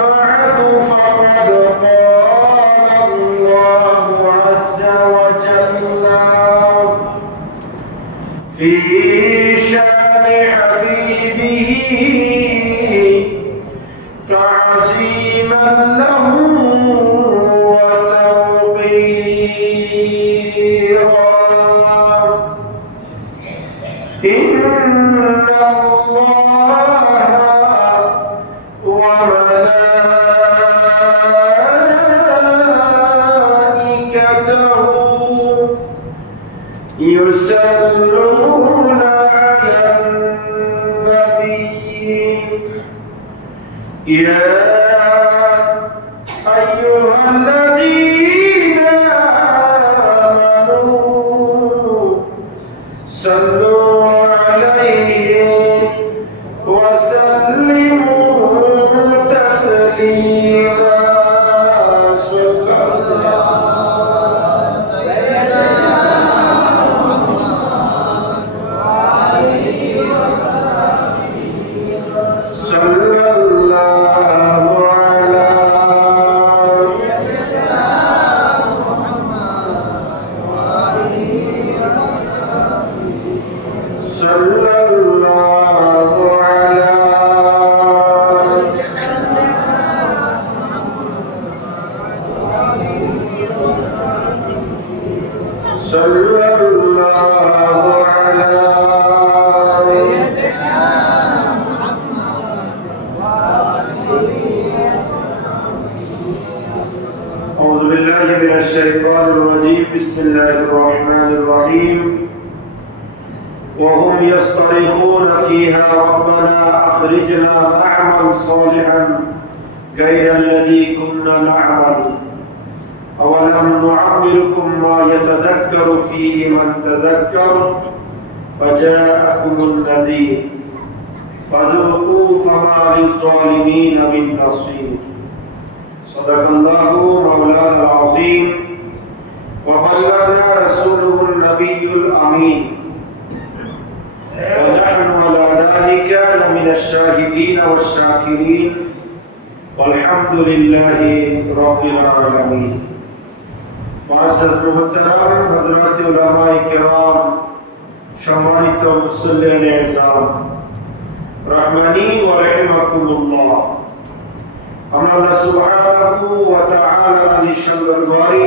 بعد فقد قال الله عز وجل في شأن حبيبه تعظيما له وتوقيرا إن الله وملائكته يصلون على النبي يا أيها الذين آمنوا صلوا عليه وسلموا تسليما صلى الله صلى الله على صلى الله على صلى الله على أعوذ بالله من الشيطان الرجيم بسم الله الرحمن الرحيم وهم يصطرخون فيها ربنا أخرجنا نعمل صالحا غير الذي كنا نعمل أولم نعمركم ما يتذكر فيه من تذكر فجاءكم النذير فذوقوا فما للظالمين من نصير صدق الله مولانا العظيم وبلغنا رسوله النبي الأمين ونحن على ذلك لمن الشاهدين والشاكرين والحمد لله رب العالمين معزز محترم حضرات علماء کرام সম্মানিত মুসল্লিয়ান ইজাম রহমানি ওয়া রাহিমাকুমুল্লাহ আমরা আল্লাহ সুবহানাহু ওয়া তাআলা নিশান দরবারে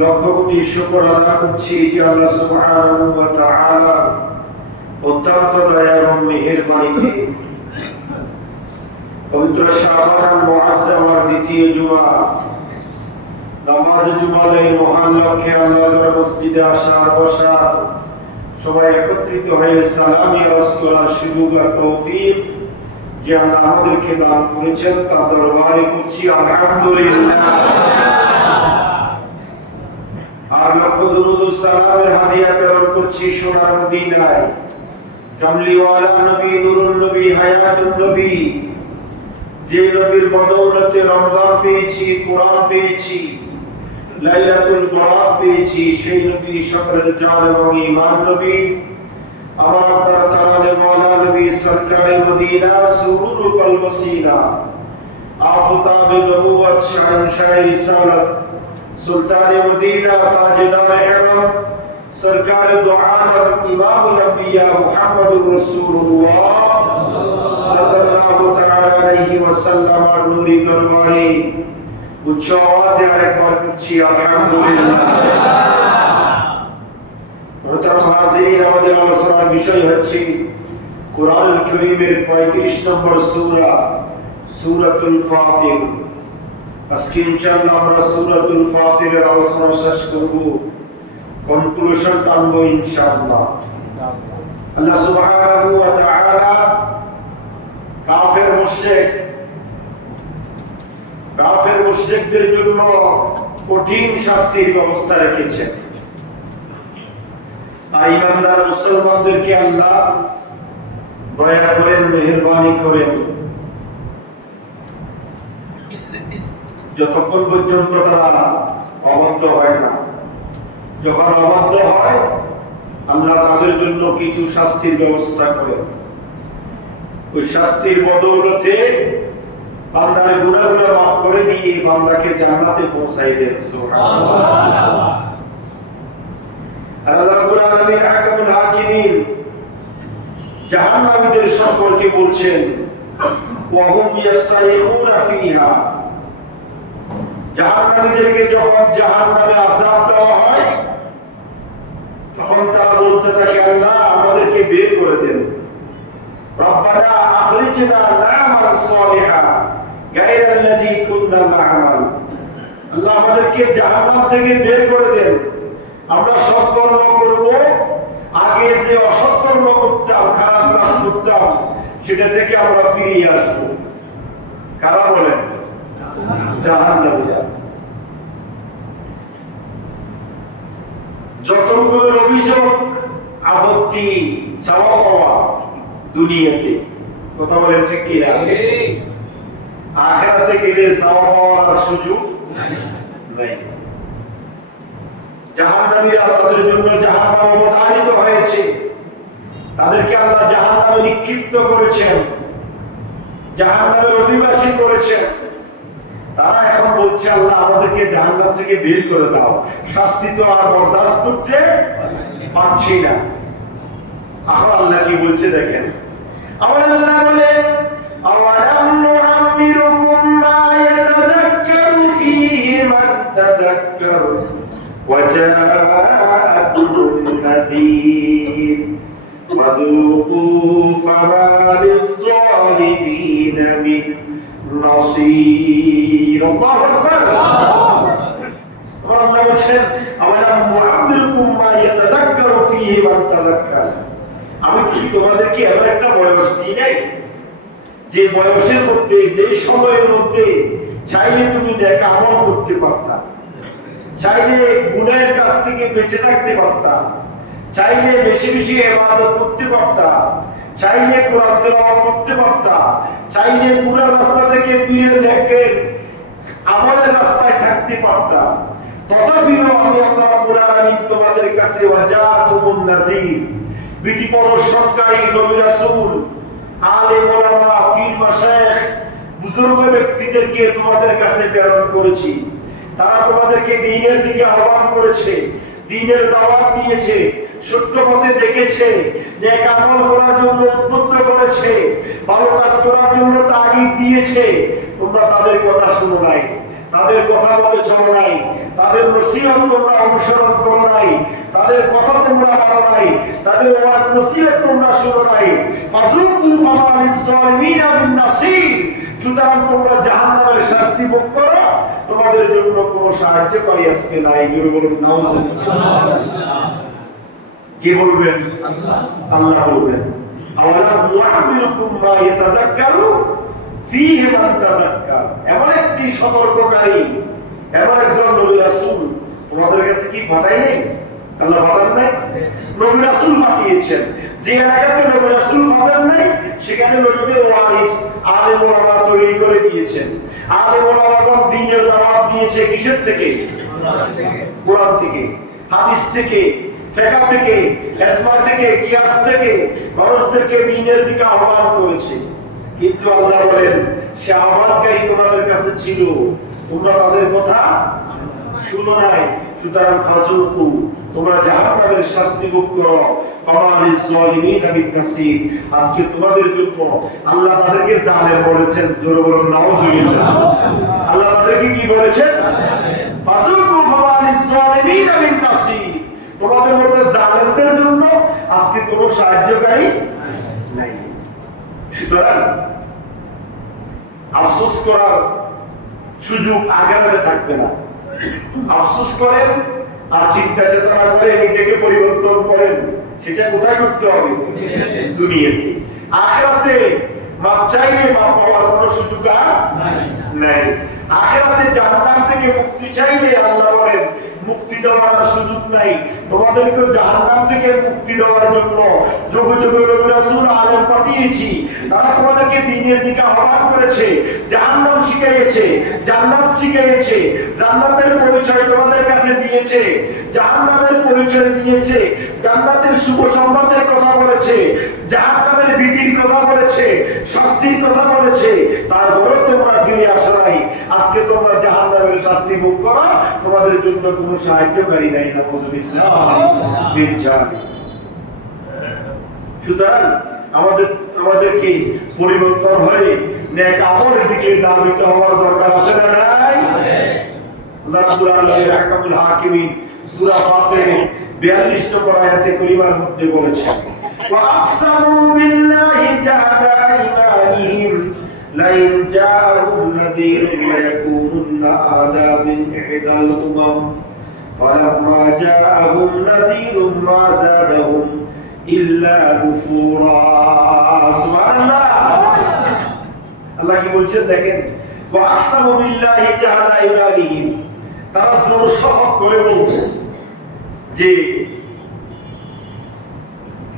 লক্ষ কোটি শুকর আদায় করছি যে আল্লাহ সুবহানাহু ওয়া তাআলা অত্যন্ত দয়া এবং মেহেরবানিতে পবিত্র শাবান মুআজ্জামার দ্বিতীয় জুমা নামাজ জুমার মহান লক্ষ্যে আল্লাহর মসজিদে আসার বসার সবাই একত্রিত হয়ে সালামি আরজ করার সুযোগ আর তৌফিক যে আল্লাহ আমাদেরকে দান করেছেন তার দরবারে করছি আলহামদুলিল্লাহ আর লক্ষ দুরূদ ও সালামের হাদিয়া প্রেরণ করছি সোনার মদিনায় কামলিওয়ালা নবী নুরুন নবী হায়াতুন নবী যে নবীর বদৌলতে রমজান পেয়েছি কোরআন পেয়েছি লাইলাতুল বরাত পেয়েছি সেই নবী সকলের জান এবং ঈমান নবী আমার আপনার তাআলা মাওলা নবী সরকারে মদিনা সুরুর কলবসিনা আফতাব নবুয়ত শাহনশাহ রিসালাত সুলতান মদিনা তাজদার ইহরাম সরকার দু আলম ইমামুল আম্বিয়া মুহাম্মদুর রাসূলুল্লাহ সাল্লাল্লাহু তাআলা আলাইহি ওয়াসাল্লাম আর নূরি দরবারে উচ্চ আওয়াজে আরেকবার করছি আলহামদুলিল্লাহ। মোহতারাম হাজিরিন, আমাদের আলোচনার বিষয় হচ্ছে কোরআনুল কারীমের 35 নম্বর সূরা সূরাতুল ফাতির। আজকে ইনশাআল্লাহ আমরা সূরাতুল ফাতিরের আলোচনা শেষ করব, কনক্লুশন টানবো ইনশাআল্লাহ। আল্লাহ সুবহানাহু ওয়া তাআলা কাফের মুশরিকদের জন্য কঠিন শাস্তির ব্যবস্থা রেখেছেন। আর ইমানদার মুসলমানদেরকে আল্লাহ দয়া করেন, মেহেরবানি করেন, যতক্ষণ পর্যন্ত তারা অবাধ্য হয় না। যখন অবাধ্য হয় আল্লাহ তাদের জন্য কিছু শাস্তির ব্যবস্থা করেন। ওই শাস্তির বদৌলতে বান্দার গুনাহগুলো মাফ করে দিয়ে বান্দাকে জান্নাতে পৌঁছাই দেন। সুবহানাল্লাহ। আল্লাহ রাব্বুল আলামিন হাকামুল হাকিমিন জাহান্নামীদের সম্পর্কে বলছেন ওয়া হুম ইস্তাইখুনা ফিহা, জাহান্নামীদেরকে যখন জাহান্নামে আযাব দেওয়া হয় তখন তারা বলতে থাকে আল্লাহ আমাদেরকে বের করে দেন, রব্বানা আখরিজনা না'মাল সালিহান গায়রাল্লাযী কুননা না'মাল, আল্লাহ আমাদেরকে জাহান্নাম থেকে বের করে দেন, আমরা সৎকর্ম করব, আগে যে অসৎকর্ম করতাম খারাপ কাজ করতাম সেটা থেকে আমরা ফিরে আসব। কারা বলেন? জাহান্নামীরা। যত রকমের অভিযোগ আপত্তি চাওয়া পাওয়া দুনিয়াতে, কথা বলেন ঠিক কি না? আখিরাতে গেলে চাওয়া পাওয়ার সুযোগ নাই। জাহান্নামীরা তাদের জন্য জাহান্নাম অবধারিত হয়েছে, তাদেরকে আল্লাহ জাহান্নামে নিক্ষিপ্ত করেছেন, জাহান্নামের অধিবাসী করেছেন। তারা এখন বলছে আল্লাহ আমাদেরকে জাহান্নাম থেকে বের করে দাও, শাস্তি তো আর বরদাস্ত করতে পারছি না। এখন আল্লাহ কি বলছে দেখেন, আমার আল্লাহ বলে আওয়ালাম নুআম্মিরুকুম মা ইয়াতাযাক্কারু ফীহি মান তাযাক্কার ওয়া জাআকুমুন নাযীর ফাযুকু ফামা লিয-যালিমিনা মিন নাসীর। আল্লাহু আকবার। আল্লাহ বলেন আওয়ালাম নুআম্মিরুকুম মা ইয়াতাযাক্কারু ফীহি মান তাযাক্কার, আমি কি তোমাদেরকে এমন একটা বয়স দিই নাই যে বয়সের মধ্যে যে সময়ের মধ্যে চাইলে তুমি নেক আমল করতে পারতা, চাইলে গুনাহের কাছ থেকে বেঁচে থাকতে পারতা, চাইলে বেশি বেশি ইবাদত করতে পারতা, চাইলে কোরআন তেলাওয়াত করতে পারতা, চাইলে গুনার রাস্তা থেকে পীরের নেকের আমলের রাস্তায় থাকতে পারতা। তথাপিও আমি আল্লাহ রাব্বুল আলামিন তোমাদের কাছে ওয়াজাতুমুন নাযীর, বিধি প্রদর্শনকারী নবী রাসূল, আলেম ওলামা, পীর মাশায়েখ, বুজুর্গ ব্যক্তিদেরকে তোমাদের কাছে প্রেরণ করেছি। তারা তোমাদেরকে দ্বীনের দিকে আহ্বান করেছে, দ্বীনের দাওয়াত দিয়েছে, সত্য পথে ডেকেছে, নেক আমল করার জন্য উদ্বুদ্ধ করেছে, ভালো কাজ করার জন্য তাগিদ দিয়েছে। তোমরা তাদের কথা শুনো নাই, তাদের কথা মতো চলো নাই, তাদের নসিহত তোমরা অনুসরণ করো নাই, তাদের কথা তোমরা মানো নাই, তাদের ওয়াজ নসিহত তোমরা শুনো নাই। ফাযুকু ফামা লিয-যালিমিনা মিন নাসীর, সুতরাং তোমরা জাহান্নামের শাস্তি ভোগ করো, তোমাদের জন্য কোনো সাহায্যকারী আজকে নাই। জোরে বলুন নাউযুবিল্লাহ। কে বলবেন? আল্লাহ বলবেন আওয়ালাম নুআম্মিরুকুম মা ইয়াতাযাক্কারু ফীহি মান তাযাক্কার, এমন একটি সতর্ককারী, এমন একজন নবী রাসূল তোমাদের কাছে কি পাঠাই নাই? আল্লাহ পাঠান নাই? নবী রাসূল পাঠিয়েছেন। যে এলাকাতে নবী রাসূল পাঠান নাই সেখানে নবীদের ওয়ারিস আলেম ওলামা তৈরি করে দিয়েছেন। আলেম ওলামাগণ দ্বীনের দাওয়াত দিয়েছে কিসের থেকে? কোরআন থেকে, হাদিস থেকে, ফিকহ থেকে, ইজমা থেকে, কিয়াস থেকে মানুষদেরকে দ্বীনের দিকে আহ্বান করেছে। কিন্তু আল্লাহ বলেন সে আহ্বানকারী তোমাদের কাছে ছিল, তোমরা তাদের কথা শুনো নাই। সুতরাং ফাযুকু, তোমরা জাহান্নামের শাস্তি ভোগ করো, ফামা লিয-যালিমিনা মিন নাসীর, আজকে তোমাদের জন্য আল্লাহ তাদেরকে জালেম বলেছেন। জোরে বলুন নাউযুবিল্লাহ। আল্লাহ তাদেরকে কি বলেছেন? ফাযুকু ফামা লিয-যালিমিনা মিন নাসীর, তোমাদের মতো জালেমদের জন্য আজকে কোনো সাহায্যকারী নাই। সুতরাং আফসোস করার সুযোগ আখিরাতে থাকবে না। আফসোস করেন আর চিন্তা চেতনা করে নিজেকে পরিবর্তন করেন, সেটা কোথায় করতে হবে? দুনিয়াতে। আখিরাতে মাপ চাইলে মাপ পাওয়ার কোনো সুযোগ নাই। আখিরাতে জাহান্নাম থেকে মুক্তি চাইলে আল্লাহ বলেন মুক্তি দেওয়ার সুযোগ নাই, তোমাদেরকে জাহান্নাম থেকে মুক্তি দেওয়ার জন্য যুগে যুগে নবী রাসূল আলেম পাঠিয়েছি। তারা তোমাদেরকে দ্বীনের দিকে আহ্বান করেছে, জাহান্নাম শিখিয়েছে, জান্নাত শিখিয়েছে, জান্নাতের পরিচয় তোমাদের কাছে দিয়েছে, জাহান্নামের পরিচয় দিয়েছে, জান্নাতের শুভ সংবাদের কথা বলেছে, জাহান্নামের ভীতির কথা বলেছে, শাস্তির কথা বলেছে। তারপরে তোমরা ফিরে আসো নাই। আজকে তোমরা জাহান্নামের শাস্তি ভোগ করো, তোমাদের জন্য কোনো সাহায্যকারী নাই। নাউযুবিল্লাহ মিন যালিক। সুতরাং আমাদেরকে পরিবর্তন হয়ে নেক আমলের দিকে ধাবিত হওয়ার দরকার আছে না নাই? আল্লাহ রাব্বুল আলামিন আহকামুল হাকিমিন সূরা ফাতির 42 নম্বর আয়াতে কারিমার মধ্যে বলেছেন, ওয়া আকসামু বিল্লাহি জাহাদা ঈমানিহিম লাইন জাআহুম নাযীরুন লায়াকুনুন্না আদা মিন ইহদাল উমাম ফালাম্মা জাআহুম নাযীরুন মা যাদাহুম ইল্লা নুফুরা। সুবহানাল্লাহ। আল্লাহ কি বলছেন দেখেন, ওয়া আকসামু বিল্লাহি জাহাদা ঈমানিহিম, তারা জোর শপথ করে বলতো যে,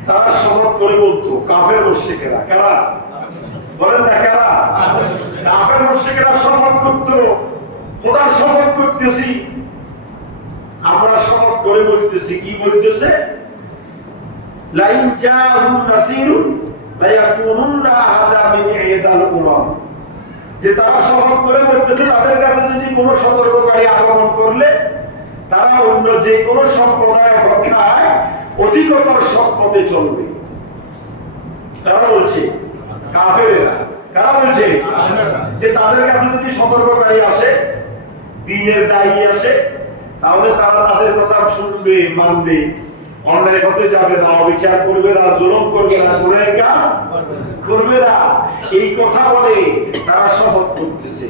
তারা শপথ করে বলতো কাফের মুশরিকেরা, কারা বলেন না, কারা? কাফের মুশরিকেরা শপথ করত, খোদার শপথ করতেছি। আমরা শপথ করে বলতেছি, কি বলতেছে? লাইন জাআহুম নাসিরুন লায়াকুনুন্না আহাদা মিন ইদাল উমাম, যে তারা শপথ করে বলতেছে তাদের কাছে যদি কোনো সতর্ককারী আগমন করলে তারা অন্য যে কোনো সম্প্রদায়ের অপেক্ষায় অধিকতর সৎ পথে চলবে। কারা বলছে? কাফেরেরা। কারা বলছে? যে তাদের কাছে যদি সতর্ককারী আসে, দ্বীনের দায়ী আসে, তাহলে তারা তাদের কথা শুনবে, মানবে, অন্যায় পথে যাবে না, অবিচার করবে না, জুলুম করবে না, গুনাহের কাজ করবে না। এই কথা বলে তারা শপথ করতেছে।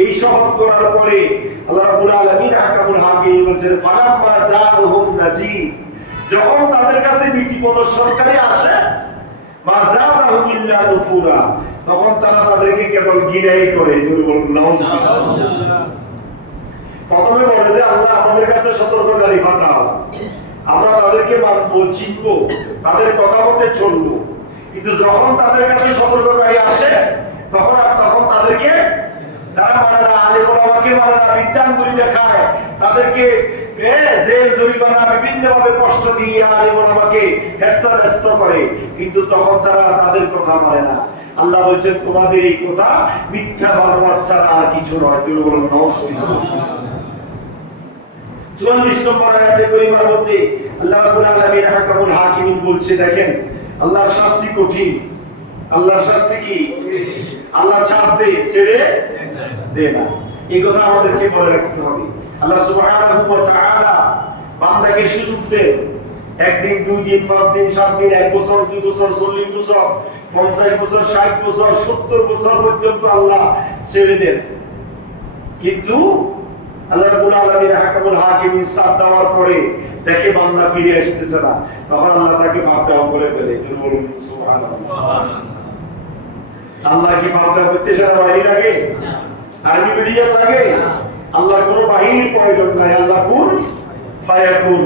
এই শপথ করার পরে আল্লাহ রাব্বুল আলামিন আহকামুল হাকিম বলেছেন, ফালাম্মা জাআহুম নাযীর, যখন তাদের কাছে নীতি প্রদর্শনকারী আসে, মা যাদাহুম ইল্লা নুফুরা, তখন তারা তাদেরকে কেবল ঘৃণাই করে। নাউযুবিল্লাহ। প্রথমে বলে যে আল্লাহ আমাদের কাছে সতর্ককারী পাঠাও, আমরা তাদেরকে মানবো, চিনবো, তাদের কথা মতে চলবো। কিন্তু যখন তাদের কাছে সতর্ককারী আসে তখন তাদেরকে তারা মানে না, আলেম ওলামাকে মানে না, বিদ্যাঙ্গুলি দেখায়, তাদেরকে জেল জরিমানা বিভিন্ন ভাবে কষ্ট দিয়ে আলেম ওলামাকে হেস্তনেস্ত করে, কিন্তু তখন তারা তাদের কথা মানে না। আল্লাহ বলছেন তোমাদের এই কথা মিথ্যা বানোয়াট ছাড়া আর কিছু নয়। কেউ বলেন নাউযুবিল্লাহ। 44 নম্বর আয়াতে কারিমার মধ্যে আল্লাহ রাব্বুল আলামিন আহকামুল হাকিমিন বলছে, দেখেন আল্লাহর শাস্তি কঠিন। আল্লাহর শাস্তি কি? আল্লাহ ছাড় দে, ছেড়ে দে না। এই কথা আমাদেরকে মনে রাখতে হবে। আল্লাহ সুবহানাহু ওয়া তাআলা বান্দাকে সুযোগ দেন, একদিন, 2 দিন, 5 দিন, 7 দিন, 1 বছর, 2 বছর, 40 বছর, 50 বছর, 60 বছর, 70 বছর পর্যন্ত আল্লাহ ছেড়ে দেন। কিন্তু আল্লাহ রাব্বুল আলামিন আহকামুল হাকিমিন সাথ দেওয়ার পরে দেখে বান্দা ফিরে আসতেছে না, তখন আল্লাহ তাকে ফাঁকড়াও করে ফেলে। বলুন সুবহানাল্লাহ। আল্লাহ কি ফাঁকড়া করতে সেটা বাহিনী লাগে? আর্মি মিডিয়াল লাগে? আল্লাহর কোনো বাহিনীর প্রয়োজন নাই। আল্লাহ কুন ফায়াকুন,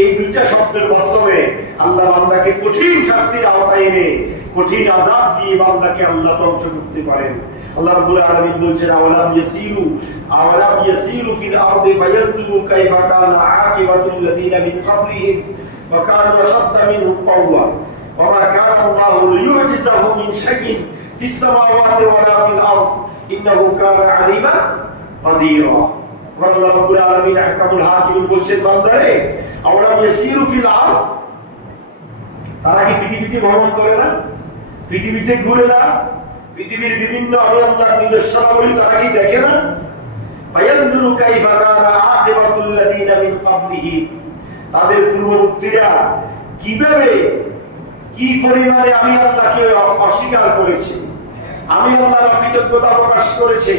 এই দুইটা শব্দের মাধ্যমে আল্লাহ বান্দাকে কঠিন শাস্তির আওতায় এনে কঠিন আযাব দিয়ে বান্দাকে আল্লাহ ধ্বংস করতে পারেন। আল্লাহ রাব্বুল আলামিন বলছেন, আওয়ালাম ইয়াসিরু ফিল আরদি ফায়ানজুরু কাইফা কানা আকিবাতুল লাযিনা মিন ক্বাবলিহিম ওয়া কানু আশাদ্দা মিনহুম কুওয়া ওয়া মা কানা আল্লাহু লিয়ুজিজাহু মিন শাইইন ফিস সামাওয়াতি ওয়া লা ফিল আরদ ইন্নাহু কানা আলিমান কাদিরা। আল্লাহ রাব্বুল আলামিন আহকামুল হাকিমিন বলছেন, বান্দারে আওয়ালাম ইয়াসিরু ফিল আরদ, তারা কি পৃথিবীতে ভ্রমণ করে না? পৃথিবীতে ঘুরে না? পৃথিবীর বিভিন্ন আমি আল্লাহর নিদর্শনাবলী তারা কি দেখে না? ফায়ানজুরু কাইফা কানা আকিবাতুল লাযিনা মিন ক্বাবলিহিম, তাদের পূর্ববর্তীরা কিভাবে, কি পরিমাণে আমি আল্লাহকে অস্বীকার করেছে, আমি আল্লাহর অকৃতজ্ঞতা প্রকাশ করেছে,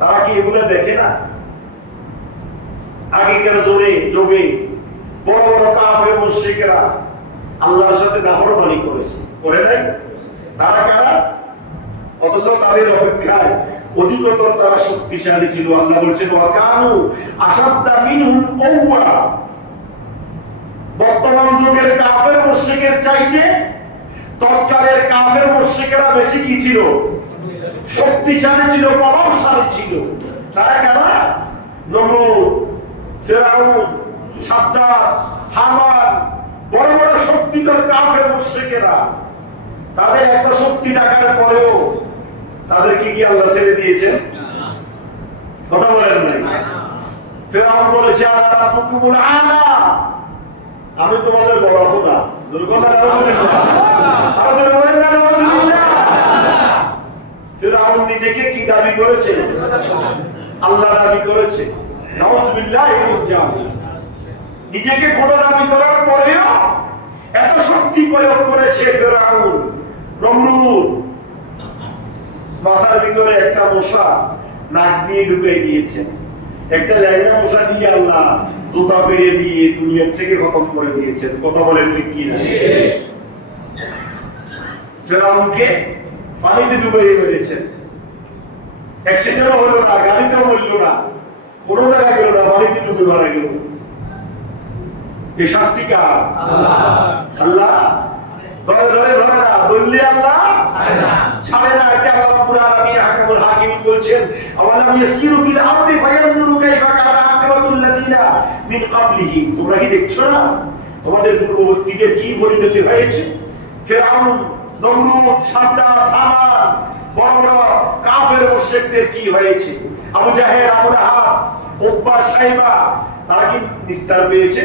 তারা কি এগুলো দেখে না? আগেকার যোগে বড় বড় কাফের মুশরিকরা আল্লাহর সাথে নাফরমানি করেছে, করে নাই? তারা কারা? অথচ তাদের অপেক্ষায় অধিকতর তারা শক্তিশালী ছিল। আল্লাহ বলছেন ওয়া কানু আশাদ্দা মিনহুম কুওয়া, বর্তমান যুগের কাফের মুশরিকের চাইতে তৎকালের কাফের মুশরিকেরা বেশি কি ছিল? শক্তিশালী ছিল, প্রভাবশালী ছিল। তারা কারা? নমরুদ, ফিরআউন, সাদ্দাত, হামান, বড় বড় শক্তিধর কাফের মুশরিকেরা। তাদের এত শক্তি থাকার পরেও তাদেরকে কি আল্লাহ ছেড়ে দিয়েছেন? কথা বলেন নাই? ফিরআউন বলেছে আনা রাব্বুকুমুল আলা, আমি তোমাদের বড় খোদা। জোরে কথা বলেন না, আর জোরে বলেন না নাউজুবিল্লাহ। ফিরআউন নিজেকে কি দাবি করেছে? আল্লাহ দাবি করেছে। নাউজুবিল্লাহ। নিজেকে খোদা দাবি করার পরেও এত শক্তি প্রয়োগ করেছে ফিরআউন। নমরুদ মাথার ভিতরে একটা মশা নাক দিয়ে ঢুকে গিয়েছে, একটা ল্যাংড়া মশা দিয়ে আল্লাহ জুতা ফিরিয়ে দিয়ে দুনিয়ার থেকে খতম করে দিয়েছেন। কথা বলেন ঠিক কি না? ফিরআউনকে পানিতে ডুবে মেরেছেন। অ্যাক্সিডেন্টও হলো না, গাড়িতেও মরলো না, কোনো জায়গায় গেল না, পানিতে ডুবে মারা গেল। এই শাস্তি কার? আল্লাহ। ধরে ধরে ধরে না, দল্লি আল্লাহ ছাড়ে না। এটা আল্লাহ রাব্বুল আলামিন হাকিমুল হাকিমিন বলছেন আওয়ালাম ইয়াসিরু ফিল আরদি ফায়ানজুরু কাইফা কানা আকিবাতুল লাযিনা মিন ক্বাবলিহিম। তোমরা কি দেখছো না তোমাদের পূর্ববর্তীদের কি পরিণতি হয়েছে? ফিরআউন, নমরুদ, সাদ্দাত, হামান, বড় বড় কাফের মুশরিকদের কি হয়েছে? আবু জাহেল, আবু লাহাব, উতবা, শাইবা, তারা কি নিস্তার পেয়েছে?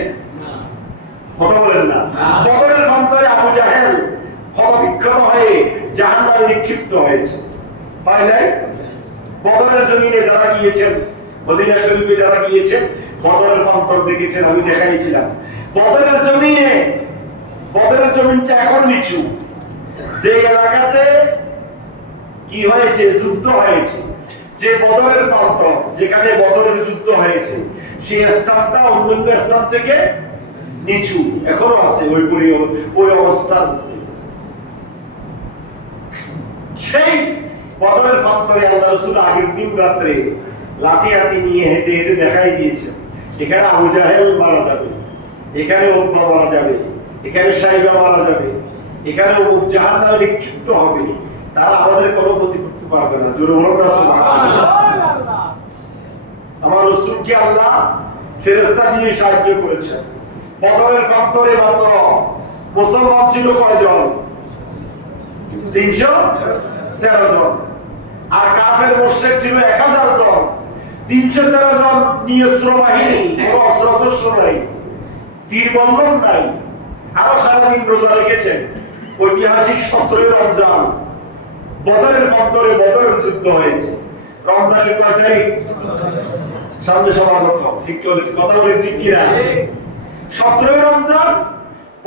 কথা বলেন না। বদরের প্রান্তরে আবু জাহেল ক্ষতবিক্ষত হয়ে জাহান্নামে নিক্ষিপ্ত হয়েছে, পায় নাই? বদরের জমিনে যারা গিয়েছেন, মদিনা শরীফে যারা গিয়েছেন, বদরের প্রান্তর দেখেছেন, আমি দেখাইছিলাম। বদরের জমিনটা এখন নিচু। যে এলাকাতে কি হয়েছে? যুদ্ধ হয়েছে, যে বদরের প্রান্তর, যেখানে বদরের যুদ্ধ হয়েছে, সেই স্থানটা অন্যান্য স্থান থেকে নিচু এখনো আছে। ওই অবস্থার সেই বদরের প্রান্তরে আল্লাহ রাসূল আগের দিন রাত্রে লাঠি হাতে নিয়ে হেঁটে হেঁটে দেখাই দিয়েছেন এখানে আবু জাহেল মারা যাবে, এখানে উতবা মারা যাবে, এখানে শাইবা মারা যাবে, এখানে জাহান্নামে নিক্ষিপ্ত হবে। তারা আমাদের কোনো ক্ষতি করতে পারবে না। জোরে বলুন না সুবহানাল্লাহ। আমার রাসূলকে আল্লাহ ফেরেশতা দিয়ে সাহায্য করেছেন। বদরের প্রান্তরে মাত্র মুসলমান ছিল কয়জন? 313 জন। আর কাফের মুশরিক ছিল 1000 জন। 313 জন নিয়স্ত্র বাহিনী, কোনো অস্ত্র নাই, তীর বন্ধন নাই। আরো সারাদিন রোজা রেখেছেন। ঐতিহাসিক 17 রমজান বদরের প্রান্তরে বদরের যুদ্ধ হয়েছে। রমজানের কয় তারিখ? সামনে সমাগত। ঠিক কথা বলে ঠিক কিনা? 17 রমজান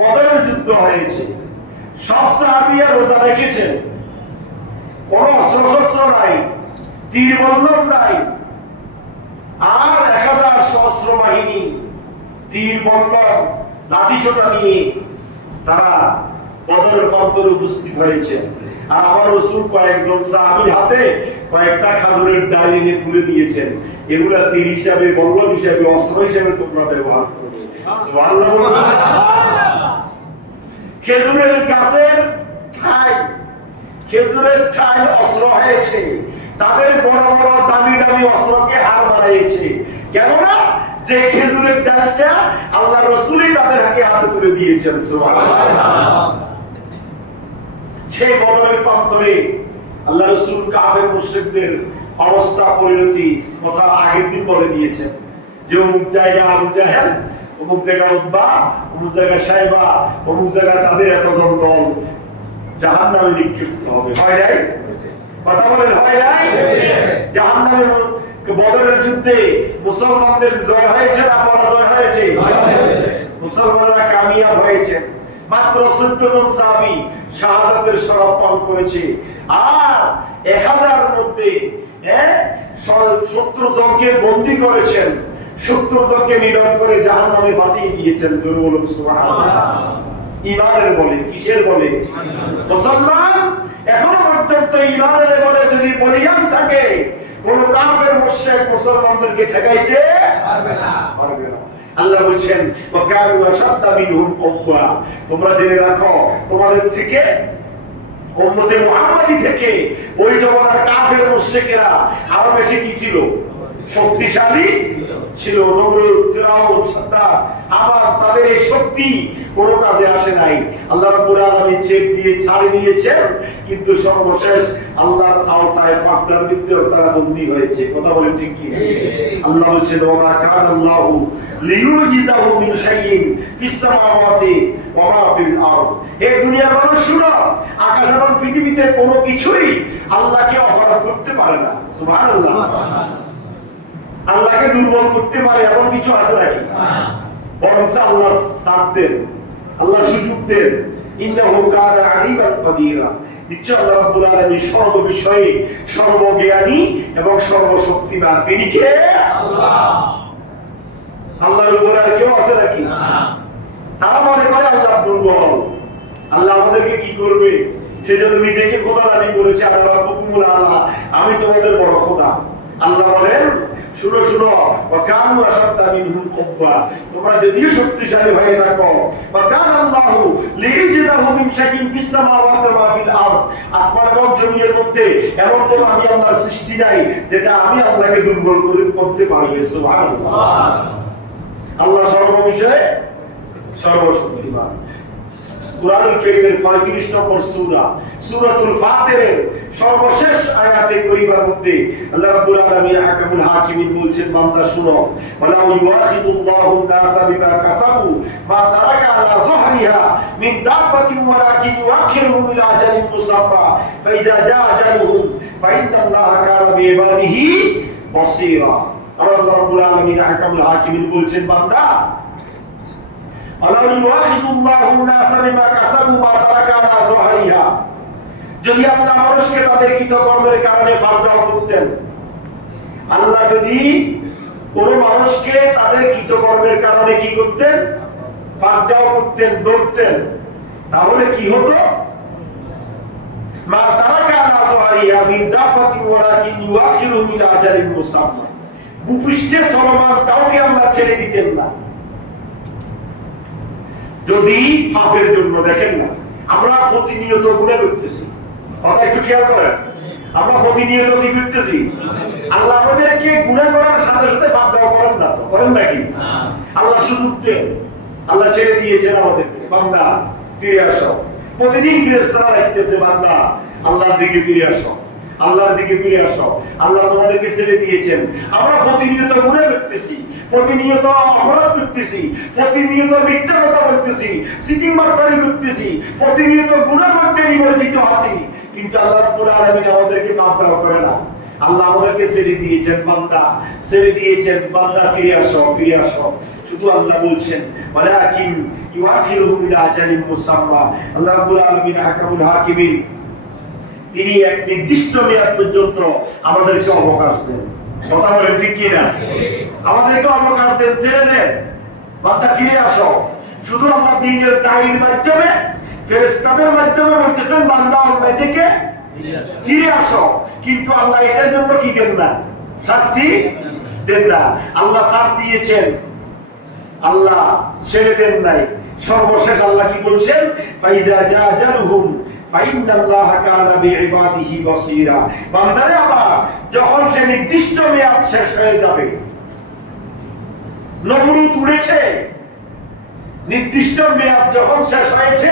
বদরের যুদ্ধ হয়েছে। সব সাহাবীরা রোজা রেখেছেন, কোনো অস্ত্র নাই, তীর বন্ধন নাই। আর 1000 সশস্ত্র বাহিনী তীর বন্ধন লাঠিসোঁটা নিয়ে তারা বদরের প্রান্তরে উপস্থিত হয়েছে। আর আমার রাসূল কয়েকজন সাহাবীর হাতে কয়েকটা খাজুরের ডাল এনে তুলে দিয়েছেন। এগুলা তীর হিসাবে, বল্লম হিসাবে, অস্ত্র হিসাবে তোমরা ব্যবহার করবে। সুবহানাল্লাহ। খেজুরের গাছের ঠাই, খেজুরের ঠাই অস্ত্র হয়েছে। তাদের বড় বড় দামি দামি অস্ত্রকে হার বানিয়েছে। কেননা যে খেজুরের ডালটা আল্লাহ রাসূলই তাদের হাতে তুলে দিয়েছেন। সুবহানাল্লাহ। সেই বদরের প্রান্তরে আল্লাহ রাসূল কাফের মুশরিকদের অবস্থা পরিণতি কথা আগের দিন বলে দিয়েছেন যে অমুক জায়গা আবু জাহেল, অমুক জায়গা উতবা, অমুক জায়গা শাইবা, অমুক জায়গা তাদের এতজন দল জাহান্নামে নিক্ষিপ্ত হবে। হয় নাই? কথা বলেন হয় নাই? জাহান্নামে বদরের যুদ্ধে মুসলমানদের জয় হয়েছে না পরাজয় হয়েছে? মুসলমানরা কামিয়াব হয়েছে। মাত্র 14 জন সাহাবী শাহাদাতের শরফ পান করেছে। আর 1000 মধ্যে 70 জনকে বন্দী করেছেন, 70 জনকে নিধন করে জাহান্নামে পাঠিয়ে দিয়েছেন। দুর্বল সুবহানাল্লাহ। ঈমানের বলে, কিসের বলে? মুসলমান এখনো পর্যন্ত ঈমানের বলে যদি বলিয়ান থাকে কোন কাফের মুশরিক মুসলমানদেরকে ঠেকাইতে পারবে না। আল্লাহ বলছেন ওয়াকানু আশাদ্দা মিনহুম কুওয়া, তোমরা জেনে রাখো তোমাদের থেকে উম্মতে মুহাম্মাদি থেকে ওই জমানার কাফের মুশরিকেরা আরো বেশি কি ছিল? শক্তিশালী ছিল। নমরুদ, ফিরাউন, সাদ্দাত, আবার তাদের এই শক্তি কোনো কাজে আসে নাই। আল্লাহ রাব্বুল আলামিন চেক দিয়ে ছাড়ে দিয়েছেন, কিন্তু সর্বশেষ আল্লাহর আওতায় ফাকদার ভিতরে তারা বন্দী হয়েছে। কথা বলেন ঠিক কি? আল্লাহ বলছেন ওয়া কানা আল্লাহু লিইউজিজাহু মিন শাইইন ফিস সামাওয়াতি ওয়া মা ফিল আরদ। এই দুনিয়ার মানুষ শুনো, আকাশ এবং পৃথিবীতে কোনো কিছুই আল্লাহকে অপরাধ করতে পারে না। সুবহানাল্লাহ। আল্লাহকে দুর্বল করতে পারে এমন কিছু আছে নাকি? বরং আল্লাহ সাথ দেন, আল্লাহ সুযোগ দেন। ইন্নাহু কানা আলিমান কাদিরা, নিশ্চয় আল্লাহ রাব্বুল আলামিন সর্ব বিষয়ে সর্বজ্ঞানী এবং সর্বশক্তিমান। তিনি কে? আল্লাহ। আল্লাহর উপরে আর কেউ আছে নাকি? তারা মনে করে আল্লাহ দুর্বল, আল্লাহ আমাদেরকে কি করবে, সেজন্য নিজেকে খোদা দাবি করেছে। আল্লাহ রাব্বুকুমুল আলা, আমি তোমাদের বড় খোদা। আল্লাহ বলেন শুনো শুনো, ওয়াকানু আশাদ্দা মিনহুম কুওয়া, তোমরা যদিও শক্তিশালী হয়ে থাকো, ওয়াকানা আল্লাহু লিইউজিজাহু মিন শাইইন ফিস সামাওয়াতি ওয়া ফিল আরদ, আসমান এবং জমিনের মধ্যে এমন কোনো আমি আল্লাহর সৃষ্টি নাই যেটা আমি আল্লাহকে দুর্বল করতে পারবে। সুবহানাল্লাহ। আল্লাহ সর্ববিষয়ে সর্বশক্তিমান। কুরআনুল কারীমের 35 নম্বর সূরা সূরাতুল ফাতিরের সর্বশেষ আয়াতে করিমার মধ্যে আল্লাহ রাব্বুল আলামিন আহকামুল হাকিমিন বলছেন, বান্দা শুনো, ওয়ালাউ ইউআখিদুল্লাহু নাসা বিমা কাসাবু মা তারাকা আলা যুহরিহা মিন দাব্বাতিন ওয়ালাকিন ইউআখিরুহুম ইলা আজালিন মুসাম্মা ফাইযা জাআ আজালুহুম ফাইন্নাল্লাহা কানা বিইবাদিহি বাসীরা। আল্লাহ রাব্বুল আলামিন আহকামুল হাকিমিন বলছেন, বান্দা যদি আল্লাহ মানুষকে তাদের কৃতকর্মের কারণে ফাঁকড়াও করতেন, আল্লাহ যদি কোন মানুষকে তাদের কৃতকর্মের কারণে কি করতেন? ফাঁকড়াও করতেন, ধরতেন, তাহলে কি হতো? মা তারাকা আলা যুহরিহা মিন দাব্বাতিন ওয়ালাকিন ইউআখিরুহুম ইলা আজালিন মুসাম্মা, ভূপৃষ্ঠে চলমান কাউকে আল্লাহ ছেড়ে দিতেন না যদি পাপের জন্য। দেখেন না, আমরা প্রতিনিয়ত গুনাহ করতেছি, কথা একটু খেয়াল করেন, আমরা প্রতিনিয়ত কি করতেছি? আল্লাহ আমাদেরকে গুনাহ করার সাথে সাথে পাপ দাও করেন না, তো করেন নাকি? আল্লাহ সুযোগ দেন, আল্লাহ ছেড়ে দিয়েছেন আমাদেরকে, বান্দা ফিরে আসো। প্রতিদিন ফেরেশতারা ডাকতেছে, বান্দা আল্লাহর দিকে ফিরে আসো, আল্লাহর দিকে ফিরে আসো। আল্লাহ তোমাদেরকে ছেড়ে দিয়েছেন। আমরা প্রতিনিয়ত গুনাহ করতেছি, প্রতিনিয়ত অপরাধ করতেছি, প্রতিনিয়ত মিথ্যা কথা বলতেছি, সিটিংবাটপারি করতেছি, প্রতিনিয়ত গুনাহের মধ্যে নিমজ্জিত আছি, কিন্তু আল্লাহ রাব্বুল আলামিন আমাদেরকে মাফ করে না। আল্লাহ আমাদেরকে ছেড়ে দিয়েছেন, বান্দা ছেড়ে দিয়েছেন, বান্দা ফিরে আসো, ফিরে আসো। শুধু আল্লাহ বলছেন ওয়ালাকিন ইউআখিরুহুম ইলা আজালিন মুসাম্মা। আল্লাহ রাব্বুল আলামিন আহকামুল হাকিমিন, তিনি এক নির্দিষ্ট মেয়াদ পর্যন্ত আমাদেরকে অবকাশ দেন। কথা বলেন ঠিক কি না? আমাদেরকে অবকাশ দেন, ছেড়ে দেন, বান্দা ফিরে আসো। শুধু আল্লাহ দ্বীনের দায়ীর মাধ্যমে, ফেরেশতাদের মাধ্যমে বলতেছেন, বান্দা অন্যায় থেকে ফিরে আসো, কিন্তু আল্লাহ এটার জন্য কি দেন না? শাস্তি দেন না। আল্লাহ ছাড় দিয়েছেন, আল্লাহ ছেড়ে দেন নাই। সর্বশেষ আল্লাহ কি বলছেন? ফাইজা জাআ আজালুহুম ফাইন্নাল্লাহা কানা বিইবাদিহি বাসীরা। বান্দারে আবার যখন সে নির্দিষ্ট মেয়াদ শেষ হয়ে যাবে, নমরুদ উড়েছে, নির্দিষ্ট মেয়াদ যখন শেষ হয়েছে,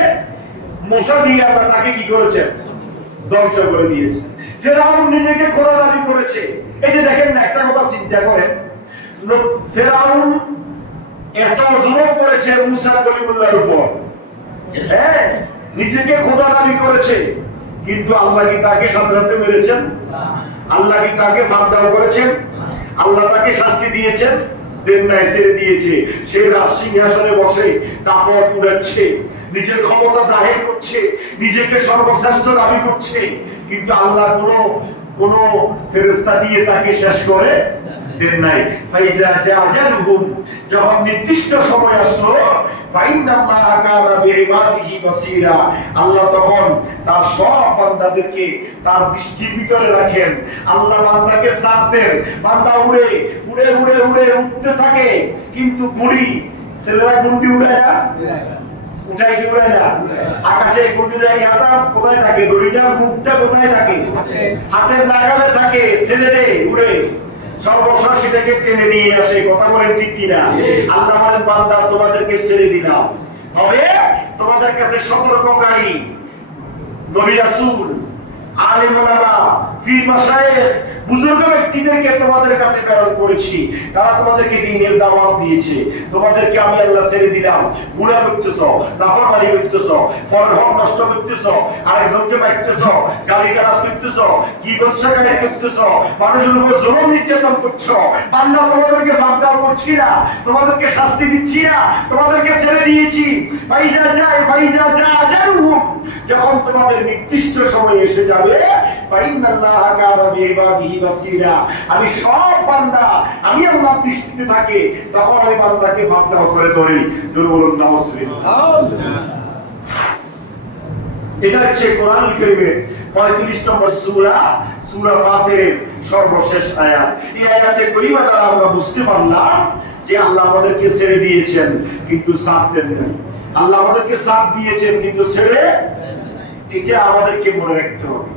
মুসা দিয়ে আল্লাহ তাকে কি করেছে? ধ্বংস করে দিয়েছে। ফেরাউন নিজেকে খোদা দাবি করেছে। এই যে দেখেন না, একটা কথা চিন্তা করেন, ফেরাউন এত জুলুম করেছে মুসা কলিমুল্লাহর উপর, হ্যাঁ, নিজেকে খোদা দাবি করেছে, কিন্তু আল্লাহ কি তাকে সাথে মেরেছেন? আল্লাহ কি তাকে ফাঁকড়াও করেছেন? আল্লাহ তাকে শাস্তি দিয়েছেন? দেন নাই, ছেড়ে দিয়েছে। সে রাজ সিংহাসনে বসে কাপড় উড়াচ্ছে, নিজের ক্ষমতা জাহির করছে, নিজেকে সর্বশ্রেষ্ঠ দাবি করছে, কিন্তু আল্লাহ কোন ফেরেশতা দিয়ে তাকে শেষ করে দেন নাই। ফাইজা জাআ আজালুহুম, যখন নির্দিষ্ট সময় আসলো, ফাইন্নাল্লাহা কানা বিইবাদিহি বাসীরা। আল্লাহ তখন তার সব বান্দাদেরকে তার দৃষ্টির ভিতরে রাখেন। আল্লাহ বান্দাকে সাথ দেন, বান্দা উড়ে উড়ে উড়ে উড়ে উঠতে থাকে, কিন্তু গুড়ি ছেলেরা গুন্ডি উড়ায় না, উঠায় কি উড়ায় না? আকাশে গুন্ডিরা ইয়াটা কোথায় থাকে? দড়িটার মুখটা কোথায় থাকে? হাতের নাগালে থাকে। ছেলেরে উড়ে সর্বশেষ সেটাকে টেনে নিয়ে আসে। কথা বলেন ঠিক কিনা? আল্লাহ বলেন বান্দা তোমাদেরকে ছেড়ে দিলাম, তবে তোমাদের কাছে সতর্ককারী নবী রাসূল, আলেম ওলামা, পীর মাশায়েখ, বুজুর্গ ব্যক্তিদেরকে তোমাদের কাছে প্রেরণ করেছি। তারা তোমাদেরকে দ্বীনের দাওয়াত দিয়েছে। তোমাদেরকে আমি আল্লাহ ছেড়ে দিলাম, গুনাহ করতেছো, নাফরমানি করতেছো, ফরজ হক নষ্ট করতেছো, আরেকজনকে মারতেছো, গালিগালাজ করতেছো, গীবত শাকারি করতেছো, মানুষের উপর জুলুম নির্যাতন করছো। বান্দা তোমাদেরকে ভাবদাও করছি না, তোমাদেরকে শাস্তি দিচ্ছি না, তোমাদেরকে ছেড়ে দিয়েছি। ফাইজা যা আজালুহুম, যখন তোমাদের নির্দিষ্ট সময় এসে যাবে, ফাইন্নাল্লাহা কানা বিইবাদিহি বাসীরা, আমি সব বান্দা আমি আল্লাহ দৃষ্টিতে থাকি, তখন আমি বান্দাকে ফাকড়াও করে ধরি। জোরে বলুন নাউজুবিল্লাহ। এটা হচ্ছে কোরআনুল কারীমের 35 নম্বর সূরা, সূরা ফাতিরের সর্বশেষ আয়াত। এই আয়াতে কারীমা দ্বারা আমরা বুঝতে পারলাম যে আল্লাহ আমাদেরকে ছেড়ে দিয়েছেন কিন্তু সাথ দেন নাই। আল্লাহ আমাদেরকে সাথ দিয়েছেন কিন্তু ছেড়ে, এটা আমাদেরকে মনে রাখতে হবে।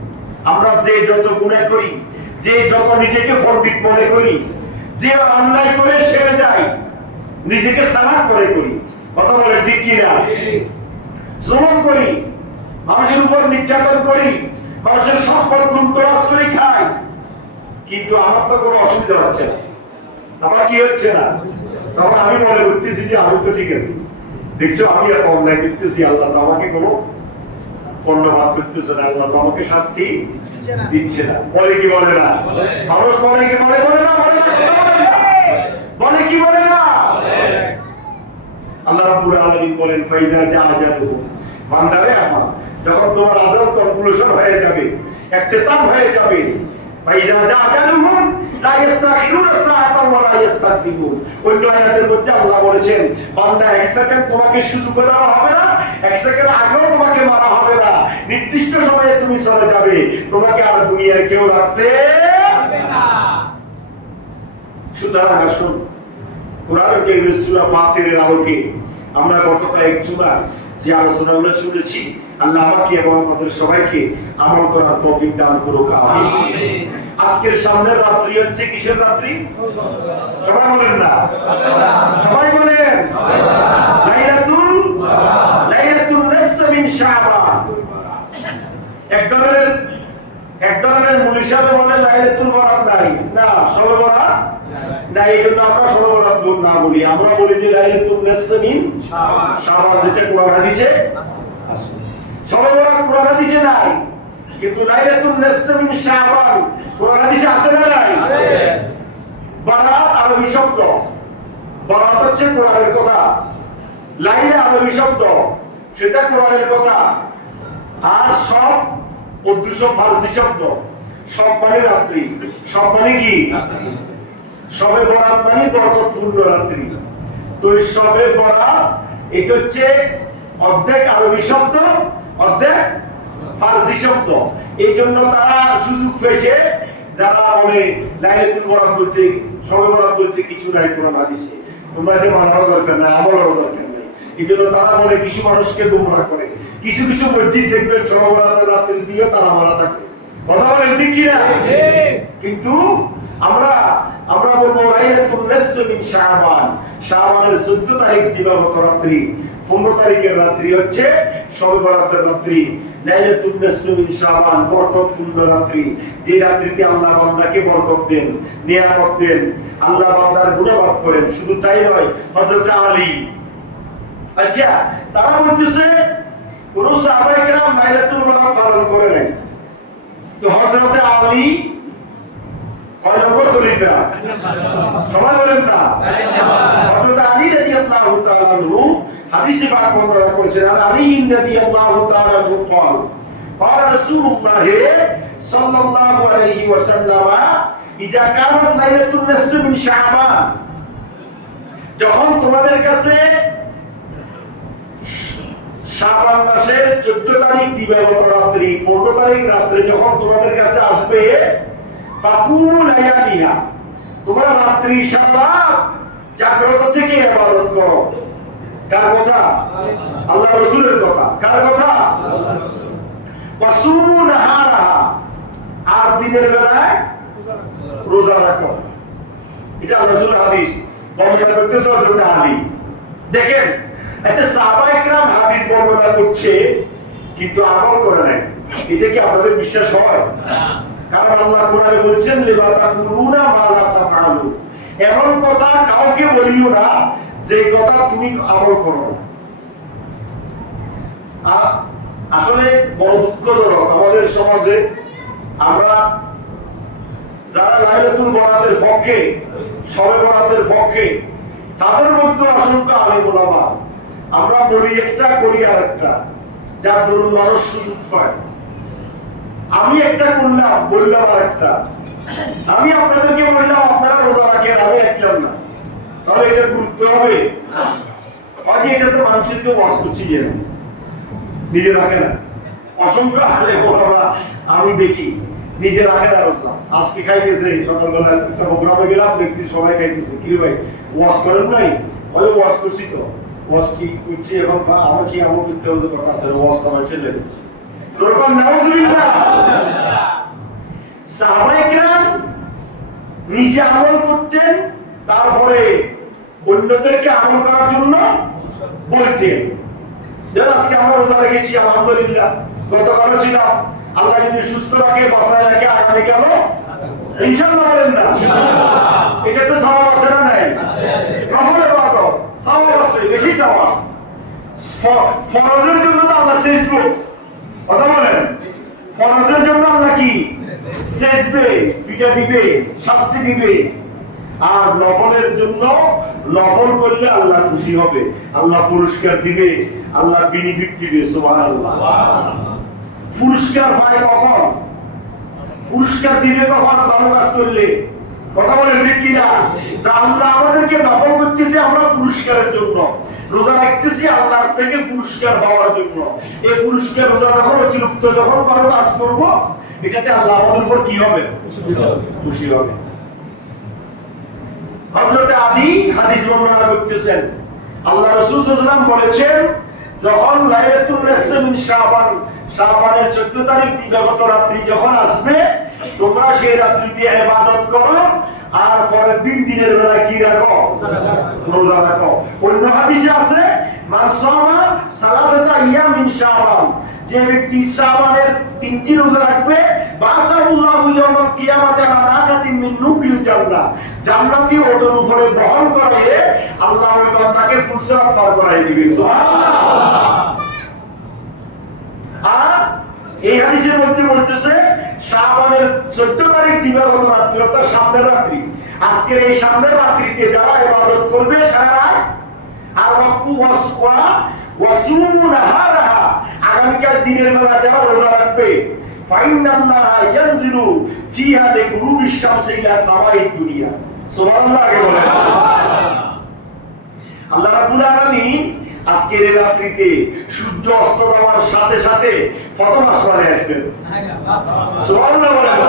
আমরা যে যত গুনাহ করি, যে যত নিজেকে ফরদিক মনে করি, যে অন্যায় করে সেরে যায়, নিজেকে সালাত করে করি, কথা বলে ঠিক কি না? জুলুম করি, মানুষের উপর নির্যাতন করি, মানুষের সম্পদ লুটতরাজ করে খাই, কিন্তু আমার তো কোনো অসুবিধা হচ্ছে না, আমার কি হচ্ছে না, তখন আমি মনে করতেছি যে আমি তো ঠিক আছি। দেখছো আমি এত অন্যায় করতেছি, আল্লাহ তো আমাকে কোনো কর্ণপাত করতেছে না, আল্লাহ তো আমাকে শাস্তি দিচ্ছে না। বলে কি বলে না? মানুষ বলে কি বলে না? বলে কি বলে না? আল্লাহ রাব্বুল আলামিন বলেন ফাইজা যা আজালুহুম, বান্দারে আমার যখন তোমার আজাল কনক্লুশন হয়ে যাবে, ইখতিতাম হয়ে যাবে, ফাইজা যা আজালুহুম লা ইস্তাখিরুনা সাআতান ওয়া লা ইস্তাকদিমুন। ওই আয়াতের মধ্যে আল্লাহ বলেছেন বান্দা এক সেকেন্ড তোমাকে সুযোগ দেওয়া হবে না, এক সেকেন্ড আগেও তোমাকে মারা হবে না, নির্দিষ্ট সময়ে তুমি চলে যাবে, তোমাকে আর দুনিয়ার কেউ রাখতে পারবে না। সুতরাং আসুন কোরআনুল কারীমের সূরা ফাতিরের আলোকে আমরা গত কয়েক জুমা যে আলোচনাগুলো শুনেছি, আল্লাহ আমাকে এবং আমাদের সবাইকে আমল করার তৌফিক দান করুক, আমিন। আজকের সামনের রাত্রি হচ্ছে কিসের রাত্রি? সবাই বলেন না, সবাই বলেন লাইলাতুন নিসফ মিন শাবান। এক ধরনের মূল হিসাবে বলে লাইলাতুল বরাত নাই, না শবে বরাত না, এই জন্য আমরা শবে বরাত না বলি, আমরা বলি যে লাইলাতুন নিসফ মিন শাবান, যেটা কোরআন হাদিসে আছে। শবে বরাত কোরআন হাদিসে নাই, কিন্তু লাইলাতুন নিসফ মিন শাবান কোরআন হাদিসে আছে না নাই? আছে। বরাত আরবি শব্দ, বরাত হচ্ছে কোরআনের কথা, লাইলা আরবি শব্দ, সেটা কোরআনের কথা, আর সব উর্দু সব ফারসি শব্দ। সব মানে রাত্রি, সব মানে কি? শবে বরাত মানে বরকতপূর্ণ রাত্রি। তো শবে বরাত এটা হচ্ছে অর্ধেক আরবি শব্দ, অর্ধেক ফারসি শব্দ। এই জন্য তারা সুযোগ পেয়েছে, যারা বলে লাইলাতুল বরাত বলতে, শবে বরাত বলতে কিছু নাই কোরআন হাদিসে, তোমরা এটা মানারও দরকার নাই, আমলেরও দরকার নেই। এই জন্য তারা বলে কিছু মানুষকে গুমরাহ করে। কিছু কিছু মসজিদ দেখবেন শবে বরাতের রাত্রি দিয়ে তারা মারা থাকে, কথা বলেন ঠিক কি না? কিন্তু আমরা বলবো লাইলাতুন নিসফ মিন শাবান, শাবানের 14 তারিখ দিবাগত রাত্রি, 15 তারিখের রাত্রি হচ্ছে শবে বরাতের রাত্রি। লাইলাতুন নিসফ মিন শাবান বরকতপূর্ণ রাত্রি, যে রাত্রিতে আল্লাহ বান্দাকে বরকত দেন, নিয়ামত দেন, আল্লাহ বান্দার গুনাহ মাফ করেন। শুধু তাই নয়, হযরত আলী, আচ্ছা তারা বলতেছে কোন সাহাবায়ে কেরাম লাইলাতুল বরাত পালন করে নাই, তো হযরত আলী কয় নম্বর খলিফা? সবাই বলেন না, হযরত আলী রাদিয়াল্লাহু তাআলা আনহু হাদিসে পাক বর্ণনা করেছেন, আলী রাদিয়াল্লাহু তাআলা আনহু قال قال رسول الله صلى الله عليه وسلم اذا كانت ليله النصف من شعبان, যখন তোমাদের কাছে শাবান মাসের 14 তারিখ দিবাগত রাত্রি 14 তারিখ রাত্রে যখন তোমাদের কাছে আসবে ফাকুমু লায়ালিহা তোমরা রাত্রি সারা জাগ্রত থেকে ইবাদত করো। কার কথা? আল্লাহ রাসূলের কথা। কার কথা? ওয়াসুমু নাহারাহা আর দিনের বেলায় রোজা রাখো। এটা আল্লাহ রাসূলের হাদিস। বর্ণনা করতেছে হযরত আলী। দেখেন আচ্ছা সাহাবায়ে কেরাম হাদিস বর্ণনা করছে কিন্তু আমল করে নাই, এটা কি আপনাদের বিশ্বাস হয়? কারণ আল্লাহ কোরআনে বলেছেন লিমা তাকুলুনা মা লা তাফআলু, এমন কথা কাউকে বলিও না যে কথা তুমি আমল করো না। আসলে বড় দুঃখজনক আমাদের সমাজে আমরা যারা লাইলাতুল বরাতের পক্ষে, শবে বরাতের পক্ষে, তাদের মধ্যে অসংখ্য আলেম ওলামা, আমরা বলি একটা করি আরেকটা, যার দরুন মানুষ সুযোগ পায়। আমি একটা করলাম বললাম আরেকটা, আমি আপনাদেরকে বললাম আপনারা রোজা রাখেন, আমি রাখলাম না, তাহলে এটা গুরুত্ব হবে? আজ এটা তো মানুষকে ওয়াজ করছি যে নিজে রাখে না। অসংখ্য আলেম ওলামা আমি দেখি নিজে রাখে না রোজা। আজকে খাইতেছে, সকালবেলা একটা প্রোগ্রামে গেলাম দেখছি সবাই খাইতেছে, কি ভাই ওয়াজ করেন নাই? ওই ওয়াজ করছি তো, ওয়াজ কি করছি এখন আমার কি আমল করতে হবে কথা আছে, ওয়াজ তো আমার ছেলে করছি তোরকম নাউজুবিল্লাহ। সাহাবায়ে কেরাম নিজে আমল করতেন, তারপরে অন্যদেরকে আমল করার জন্য বলতেন। আজকে আমরা রোজা রেখেছি আলহামদুলিল্লাহ, গতকালও ছিলাম, আল্লাহ যদি সুস্থ রাখে বাঁচায় রাখে আগামীকালও ইনশাআল্লাহ বলেন না, এটা তো সওয়াব আছে না নাই? নফলের ইবাদত সওয়াব আছে, বেশি সওয়াব। ফরজের জন্য তো আল্লাহ সেজবে, কথা বলেন, ফরজের জন্য আল্লাহ কি সেজবে, ফিটা দিবে, শাস্তি দিবে। আর নফলের জন্য নফল করলে আল্লাহ খুশি হবে, আল্লাহ পুরস্কার দিবে, আল্লাহ বেনিফিট দিবে। সুবহানাল্লাহ। পুরস্কার পায় কখন? পুরস্কার দিবে কখন? ভালো কাজ করলে। কথা বলেন ঠিক কিনা? তা আল্লাহ আমাদেরকে নফল করতেছে আমরা পুরস্কারের জন্য, রোজা রাখতেছি আল্লাহর থেকে পুরস্কার পাওয়ার জন্য। এই পুরস্কার রোজা যখন অতিরিক্ত যখন কোনো কাজ করব, এটাতে আল্লাহ আমাদের উপর কি হবে? খুশি হবে। হযরত আলী হাদিস বর্ণনা করতেছেন, আল্লাহ রাসূল সাল্লাল্লাহু আলাইহি ওয়াসাল্লাম বলেছেন, যখন লাইলাতুল নিসফ মিন শাবান, শাবানের 14 তারিখ দিবাগত রাত্রি যখন আসবে, তোমরা সেই রাত্রিতে ইবাদত করো আর পরের দিন দিনের বেলা কি রাখো? রোজা রাখো। অন্য হাদিসে আছে মান সামা সালাসাতা আইয়াম মিন শাবান, যে ব্যক্তি শাবানের 3টি রোজা রাখবে, বাসাল্লাহু ইয়াউমাল কিয়ামাতি আলা নাকাতিন মিন নুকিল জান্নাহ, জান্নাতি ওটার উপরে বহন করে আল্লাহ ওই বান্দাকে ফুলসিরাত পার করাই দিবে। সুবহানাল্লাহ। আর এই হাদিসের মধ্যে বলতেছে শাবানের 14 তারিখ দিবাগত রাত্রি, অর্থাৎ সামনের রাত্রি, আজকের এই সামনের রাত্রিতে যারা ইবাদত করবে সারা রাত, আর ওয়াকু ওয়াসওয়া ওয়াসুমু নাহারাহা, আগামীকাল দিনের বেলা যারা রোজা রাখবে, ফাইনাল্লাহা ইয়ানজিলু ফিহা লিগুরুবিশ শামসি ইলা সামাইদ দুনিয়া। সুবহানাল্লাহ। আগে বলেন আল্লাহ রাব্বুল আলামিন আজকের এই রাত্রিতে সূর্য অস্ত যাওয়ার সাথে সাথে প্রথম আসমানে আসবেন। সুবহানাল্লাহ বলেন।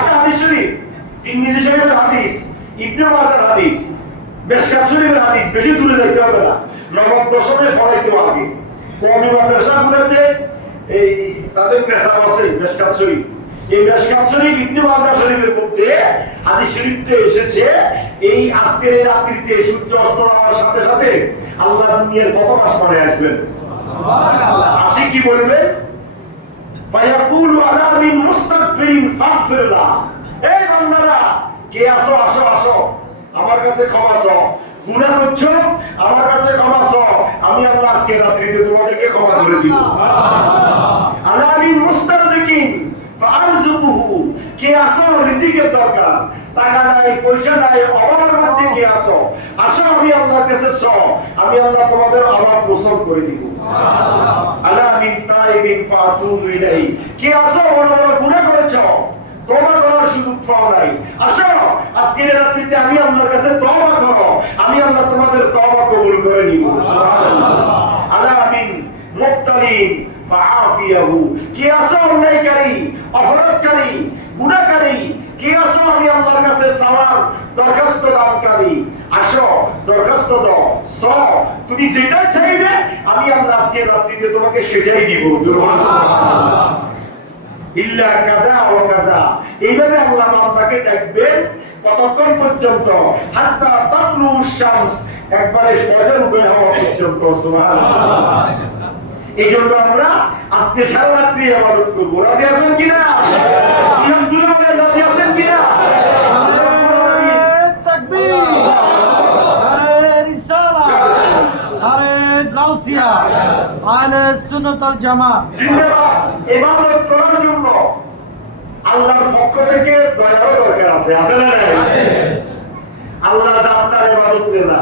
এটা হাদিস শরীফ, তিরমিজি শরীফের হাদিস, ইবনে মাজার হাদিস, মিশকাত শরীফের হাদিস, বেশি দূরে যাইতে হবে না, নবম দশমে পড়াইতে হবে। কওমি মাদ্রাসাগুলোতে এই তাদের মেসাব আছে মিশকাত শরীফ, এই মিশকাত শরীফ ইবনে মাজার শরীফের মধ্যে হাদিস শরীফে এসেছে, এই আজকের এই রাত্রিতে সূর্য অস্ত যাওয়ার সাথে সাথে আল্লাহ দুনিয়ার প্রথম আসমানে আসবেন। সুবহানাল্লাহ। আসি কি বলবেন? ফায়াকুলু আলা মিন মুস্তাগফিরিন ফাগফিরলাহ, এই বান্দারা কে আসো আসো আসো, আমার কাছে ক্ষমা চাও, গুনাহ করছো আমার কাছে ক্ষমা চাও, আমি আল্লাহ আজকে রাত্রিতে তোমাদেরকে ক্ষমা করে দিব। সুবহানাল্লাহ। আলা মিন মুস্তারজিকিন ফারজুকুহু, কে আসো রিজিকের দরকার, টাকা নাই পয়সা নাই অভাবের মধ্যে কে আসো, আসো আমি আল্লাহর কাছে চাও, আমি আল্লাহ তোমাদের অভাব মোচন করে দিব। সুবহানাল্লাহ। আলা মিন তাইবিন ফাতুবু ইলাইহি, কে আসো বড় বড় গুনাহ করেছো তওবা করার সুযোগ পাও নাই, আসো আজকে রাত্রিতে আমি আল্লাহর কাছে তওবা করো, আমি আল্লাহ তোমাদের তওবা কবুল করে নিব। সুবহানাল্লাহ। আলা মিন মুক্তালিন ফাআফিয়াহু, কে আছো অন্যায়কারী, অপরাধকারী, গুনাহকারী, কে আছো আমি আল্লাহর কাছে সাওয়ার দরখাস্ত দানকারী, আসো দরখাস্ত দাও, তুমি যেটা চাইবে আমি আল্লাহ আজকে রাত্রিতে তোমাকে সেটাই দিব। সুবহানাল্লাহ। ইল্লা কাযা ওয়া কাযা, এইভাবে আল্লাহ বান্দাকে ডাকবেন কতক্ষণ পর্যন্ত? হাত্তা তাতলু শামস, একবারে ফজর উদয় হওয়া পর্যন্ত। সুবহানাল্লাহ। এইজন্য আমরা আজকে সারা রাত্রি ইবাদত করব। রাজি আছেন কিনা? আলহামদুলিল্লাহ বলেন, রাজি আছেন কিনা? তাকবীর, আরে রিসালাত, আরে গাউসিয়া, আহলে সুন্নাত ওয়াল জামাত। জিন্দাবাদ। ইবাদত করার জন্য আল্লাহর পক্ষ থেকে দয়াও দরকার আছে, আছে না নাই? আছে। আল্লাহ জান্নাতের ইবাদত দেন না।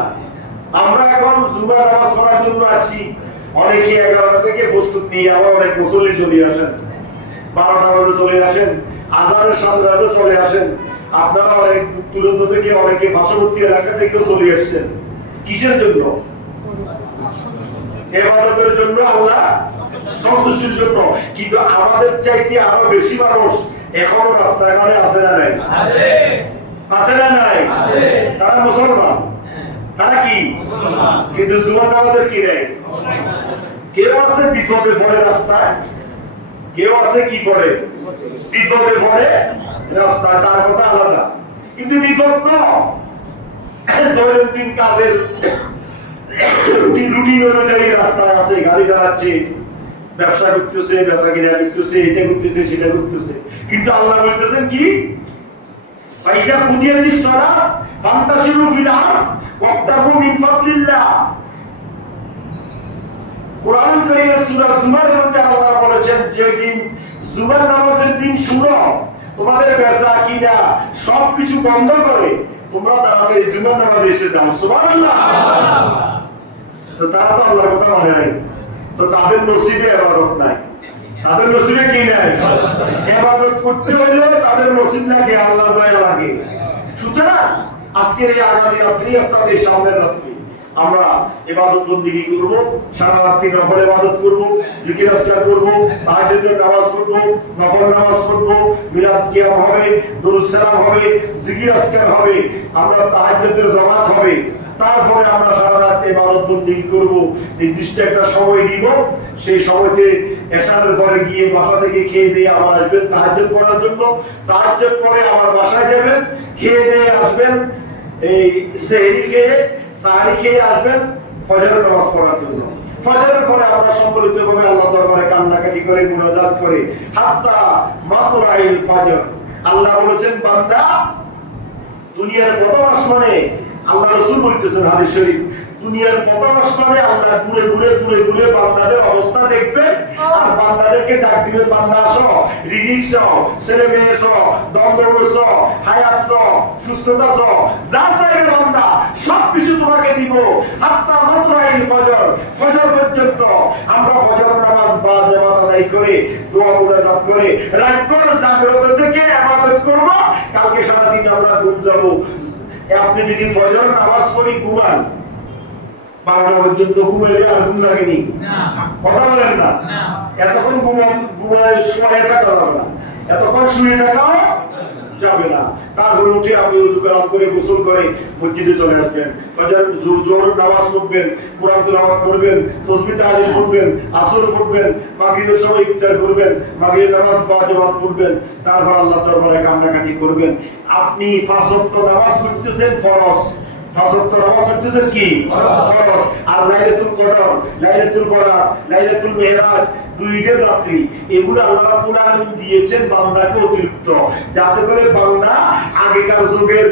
আমরা এখন জুমার নামাজ পড়ার জন্য আসি, অনেকে 11টা থেকে প্রস্তুত নিয়ে, আবার অনেক মুসল্লি চলে আসেন, 12টা বাজে চলে আসেন, আজানের সাথে রাতে চলে আসেন। আপনারা অনেক দূরান্ত থেকে, অনেকে পার্শ্ববর্তী এলাকা থেকে চলে আসছেন। কিসের জন্য? ইবাদতের জন্য, আল্লাহ সন্তুষ্টির জন্য। কিন্তু আমাদের চাইতে আরো বেশি মানুষ এখনো রাস্তাঘাটে আছে না নাই? আছে। আছে না নাই? আছে। তারা মুসলমান, তারা কি মুসলমান, কিন্তু জুমার নামাজের কি নেই? কেউ আছে বিপদে পড়ে রাস্তায়, কেউ আছে কি করে বিপদে পড়ে রাস্তায়, তার কথা আলাদা। কিন্তু বিপদ দৈনন্দিন কাজের রুটিন অনুযায়ী রাস্তায় আছে, গাড়ি চালাচ্ছে, ব্যবসা করতেছে, ব্যবসা কিনা করতেছে, এটা করতেছে, সেটা করতেছে। কিন্তু আল্লাহ বলতেছেন কি? ফাইজা কুদিয়াতিস সালাত ফান্তাশিরু ফিল আরদ ওয়াবতাগু মিন ফাদলিল্লাহ। কোরআনুল কারীমের সূরা জুমার মধ্যে আল্লাহ বলেছেন, যেদিন জুমার নামাজের দিন শুনো, তোমাদের বেচা কিনা সবকিছু বন্ধ করে তোমরা তাড়াতাড়ি জুমার নামাজে এসে যাও। সুবহানাল্লাহ। তো তারা তো আল্লাহর কথা মানে নাই, তো তাদের নসিবে ইবাদত নাই, তাদের নসিবে কি নাই? ইবাদত করতে হলে তাদের নসিব লাগে, আল্লাহর দয়া লাগে। সুতরাং আজকের এই আগামী রাত্রি অর্থাৎ এই সামনের রাত্রি আমরা ইবাদত বন্দেগী করব, সারা রাত্রি নফল ইবাদত করব, জিকির আজকার করব, তাহাজ্জুদের নামাজ পড়ব, নফল নামাজ পড়ব, মিলাদ কিয়াম হবে, দুরূদ সালাম হবে, জিকির আজকার হবে, আমরা তাহাজ্জুদের জামাত হবে। তারপরে আমরা সারা রাত ইবাদত বন্দেগী করব, নির্দিষ্ট একটা সময় দিব। সেই সময়তে এশারের পরে গিয়ে বাসা থেকে খেয়ে দিয়ে আবার আসবেন তাহাজ্জুদ পড়ার জন্য। তাহাজ্জুদ পড়ে আবার বাসায় যাবেন, খেয়ে দিয়ে আসবেন, এই সেহরি খেয়ে সাহারি খেয়ে আসবেন ফজরের নামাজ পড়ার জন্য। ফজরের পরে আমরা সম্মিলিতভাবে আল্লাহ দরবারে কান্নাকাটি করে, মুনাজাত করে, হাত্তা মাতরাইল ফজর। আল্লাহ বলেছেন, বান্দা দুনিয়ার প্রথম আসমানে, আল্লাহ রাসূল বলতেছেন হাদিস শরীফ, দুনিয়ার প্রথম আসমানে আল্লাহ ঘুরে ঘুরে ঘুরে ঘুরে বান্দাদের অবস্থা দেখবেন, আর বান্দাদেরকে ডাক দিবেন, বান্দা আসো, রিজিক চাও, ছেলে মেয়ে চাও, দন্দমূল চাও, হায়াত চাও, সুস্থতা চাও, যা চাইবে বান্দা সবকিছু তোমাকে দিব। হাত্তা মাতরাইল ফজর, ফজর পর্যন্ত আমরা ফজর নামাজ বা জামাত আদায় করে, দোয়া মুনাজাত করে, রাতভর জাগ্রত থেকে ইবাদত করব। কালকে সারা দিন আমরা ঘুম যাব। আপনি যদি ফজর নামাজ পড়ি ঘুমান, 12টা পর্যন্ত ঘুমাইলে আর ঘুম লাগেনি? কথা বলেন না। এতক্ষণ ঘুমায় শুয়ে থাকা যাবে না, এতক্ষণ শুয়ে থাকাও যাবে না। তারপরে উঠে আপনি ওযু করে গোসল করে মসজিদে চলে আসবেন, ফজর জোহর নামাজ পড়বেন, কোরআন তেলাওয়াত করবেন, তাসবিহ তাহলিল পড়বেন, আসর পড়বেন, মাগরিবের সময় ইফতার করবেন, মাগরিবের নামাজ বা জামাত পড়বেন, তারপর আল্লাহর দরবারে কান্নাকাটি করবেন। আপনি 5 ওয়াক্ত নামাজ পড়তেছেন ফরজ, 5 ওয়াক্ত নামাজ পড়তেছেন কি? ফরজ। আর লাইলাতুল কদর, লাইলাতুল বরাত, লাইলাতুল মেরাজ, দুই ঈদের রাত্রি, এগুলো আল্লাহ রাব্বুল আলামিন দিয়েছেন বান্দাকে অতিরিক্ত, যাতে করে বান্দা আগেকার যুগের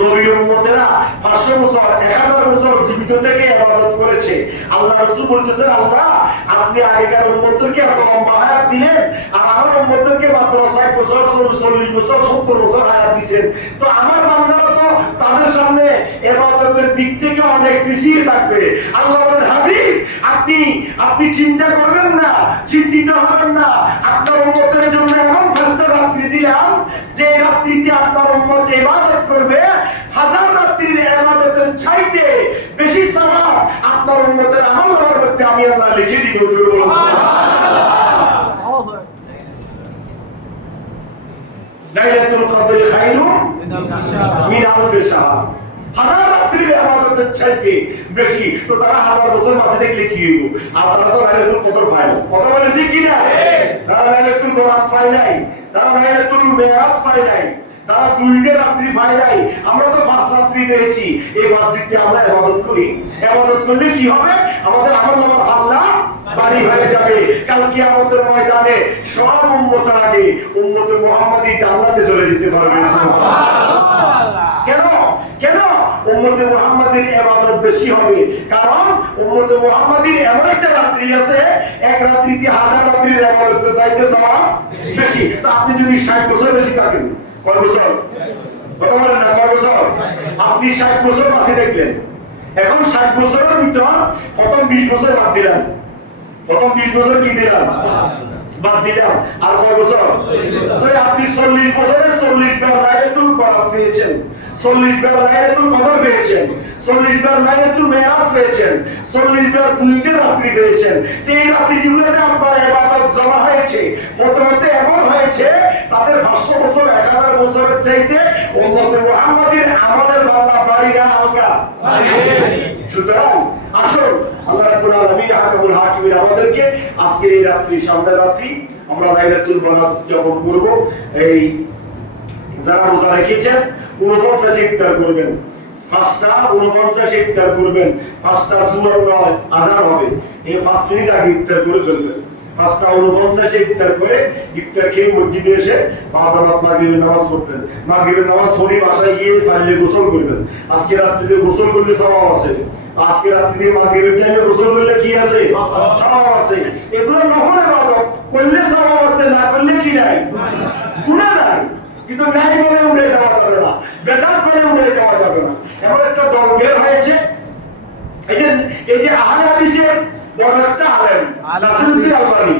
নবী উম্মতেরা 500 বছর 1000 বছর জীবিত থেকে ইবাদত করেছে। আল্লাহ রাসূল বলতেছেন, আল্লাহ আপনি আগেকার উম্মতদেরকে এত লম্বা হায়াত দিলেন, আর আমার উম্মতদেরকে মাত্র 60 বছর 40 বছর 70 বছর হায়াত দিয়েছেন। তো আমার বান্দারা তো তাদের সামনে ইবাদতের দিক থেকে অনেক পিছিয়ে থাকবে। আল্লাহ বলেন, হাবিব আপনি চিন্তা করবেন না, চিন্তিত হবেন না। আপনার উম্মতের জন্য এমন ফেরেশতা রাত্রি দিলাম যে রাত্রিতে আপনার উম্মত ইবাদত করবে, 1000 রাত্রির ইবাদতের চাইতে বেশি সওয়াব আপনার উম্মতের আমল নামার মধ্যে আমি আল্লাহ লিখে দিব। লাইলাতুল কদর খায়রুম মিন আলফি শাহর। হাজার রাত্রির ইবাদতের চাইতে বেশি তো তারা হাজার বছর মাঝে দেখলে কি হইব? আর তারা তো লাইলাতুল কদর পায় না। কথা বলে ঠিক কি না? তারা লাইলাতুল বরাত পায় নাই, তারা লাইলাতুল মেরাজ পায় নাই, তারা দুইটা রাত্রি পায় নাই। আমরা তো পাঁচ রাত্রি পেয়েছি। এই পাঁচ রাত্রিতে আমরা ইবাদত করি। ইবাদত করলে কি হবে? আমাদের আমলনামার পাল্লা ভারী হয়ে যাবে। কাল কিয়ামতের ময়দানে সব উম্মতের আগে উম্মতে মুহাম্মাদি জান্নাতে চলে যেতে পারবে। কেন? কেন উম্মতে মুহাম্মাদের ইবাদত বেশি হবে? কারণ উম্মতে মুহাম্মাদের এমন একটা রাত্রি আছে, এক রাত্রিতে হাজার রাত্রির ইবাদত চাইতে সওয়াব বেশি। তো আপনি যদি 60 বছর বেশি থাকেন, কয় বছর? কথা বলেন না, কয় বছর? আপনি 60 বছর বাঁচে দেখলেন। এখন 60 বছরের ভিতর প্রথম 20 বছর বাদ দিলাম। প্রথম 20 বছর কি দিলাম? বাদ দিলাম। আর কয় বছর? তো আপনি 40 বছরে 40 বার লাইলাতুল বরাত পেয়েছেন, 40 বার লাইলাতুল কদর পেয়েছেন, 40 বার লাইলাতুল মেরাজ পেয়েছেন, 40 বার দুইটা রাত্রি পেয়েছেন। এই রাত্রিগুলোতে আপনার ইবাদত জমা হয়েছে। হতে হতে এমন হয়েছে তাদের 500 বছর 1000 বছরের চাইতে উম্মতে মুহাম্মাদের আমলের পাল্লা ভারী না হালকা? সুতরাং আসুন আল্লাহ রাব্বুল আলামিন হাকামুল হাকিমিন আমাদেরকে আজকে এই রাত্রি, সামনের রাত্রি আমরা লাইলাতুল বরাত উদযাপন করব। এই যারা রোজা রেখেছেন 49 ইফতার করবেন, 5টা 49 ইফতার করবেন, 5টা সুবহান আযান হবে, এই 5 মিনিট আগে ইফতার করে ফেলবেন। 5টা 49 ইফতার করে ইফতার খেয়ে মসজিদে এসে বাদামাত মাগরিবের নামাজ পড়বেন। মাগরিবের নামাজ পড়ে বাসায় গিয়ে ফাইলে গোসল করবেন। আজকে রাত্রিতে গোসল করলে সওয়াব আছে। আজকে রাত্রিতে মাগরিবের টাইমে গোসল করলে কি আছে? সওয়াব আছে। এগুলো নফল ইবাদত, করলে সওয়াব আছে, না করলে কি নাই? গুনাহ নাই। কিন্তু নাই বলে উড়ে যাওয়া যাবে না, বেদাত বলে উড়ে যাওয়া যাবে না। এমন একটা দল বের হয়েছে, এই যে আহলে হাদিসের বড় একটা আলেম নাসিরউদ্দিন আলবানী,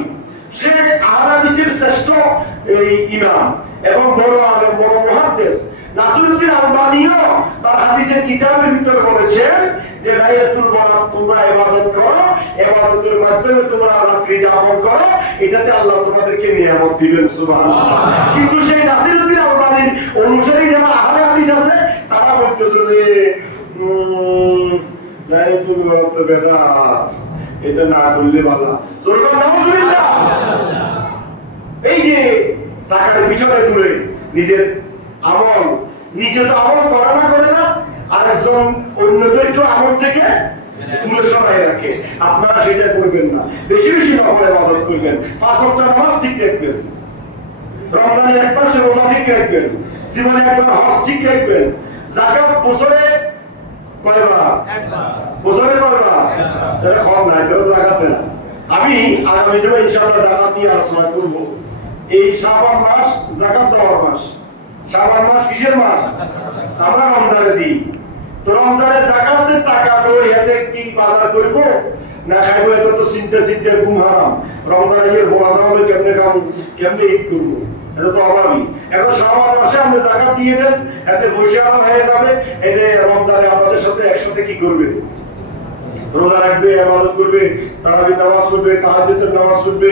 সে আহলে হাদিসের শ্রেষ্ঠ এই ইমাম এবং বড় আলেম, বড় মুহাদ্দিস। নাসিরউদ্দিন আলবানীও তার হাদিসের কিতাবের ভিতরে বলেছেন যে লাইলাতুল বরাত তোমরা ইবাদত করো, ইবাদতের মাধ্যমে তোমরা রাত্রি যাপন করো, এটাতে আল্লাহ তোমাদেরকে নিয়ামত দিবেন। সুবহানাল্লাহ। কিন্তু সেই নাসিরউদ্দিন আলবানীর অনুসারী যারা আহলে হাদিস আছে তারা বলতেছে যে লাইলাতুল বরাত বেদাত, এটা না করলে ভালো। জোরে নাউজুবিল্লাহ। এই যে টাকার পিছনে দূরে নিজের আমল, নিজে তো আমল করা না করে না, আর একজন অন্যদেরকে আমল থেকে দূরে সরাই রাখে। আপনারা সেটা করবেন না। বেশি বেশি নফল ইবাদত করবেন, 5 ওয়াক্ত নামাজ ঠিক রাখবেন, রমজানের এক মাসে রোজা ঠিক রাখবেন, জীবনে একবার হজ ঠিক রাখবেন, যাকাত বছরে কয়বার? একবার। বছরে কয়বার? এটা কম নাই, তাহলে যাকাত দেন। আমি আগামী দিনে ইনশাআল্লাহ যাকাত নিয়ে আলোচনা করব। এই শাবান মাস যাকাত দেওয়ার মাস। শাবান মাস কিসের মাস? আমরা রমজানে দিই। তো রমজানে যাকাতের টাকা লই হাতে কি বাজার করব না খাইব, এত তো চিন্তা ঘুম হারাম। রমজানে গিয়ে ঘুমা যাবে কেমনে ঈদ করব, এটা তো অভাবই। এখন শাবান মাসে আপনি যাকাত দিয়ে দেন, এতে পয়সা হয়ে যাবে। এটা রমজানে আমাদের সাথে একসাথে কি করবে? রোজা রাখবে, ইবাদত করবে, তারাবি নামাজ পড়বে, তাহাজ্জুদের নামাজ পড়বে,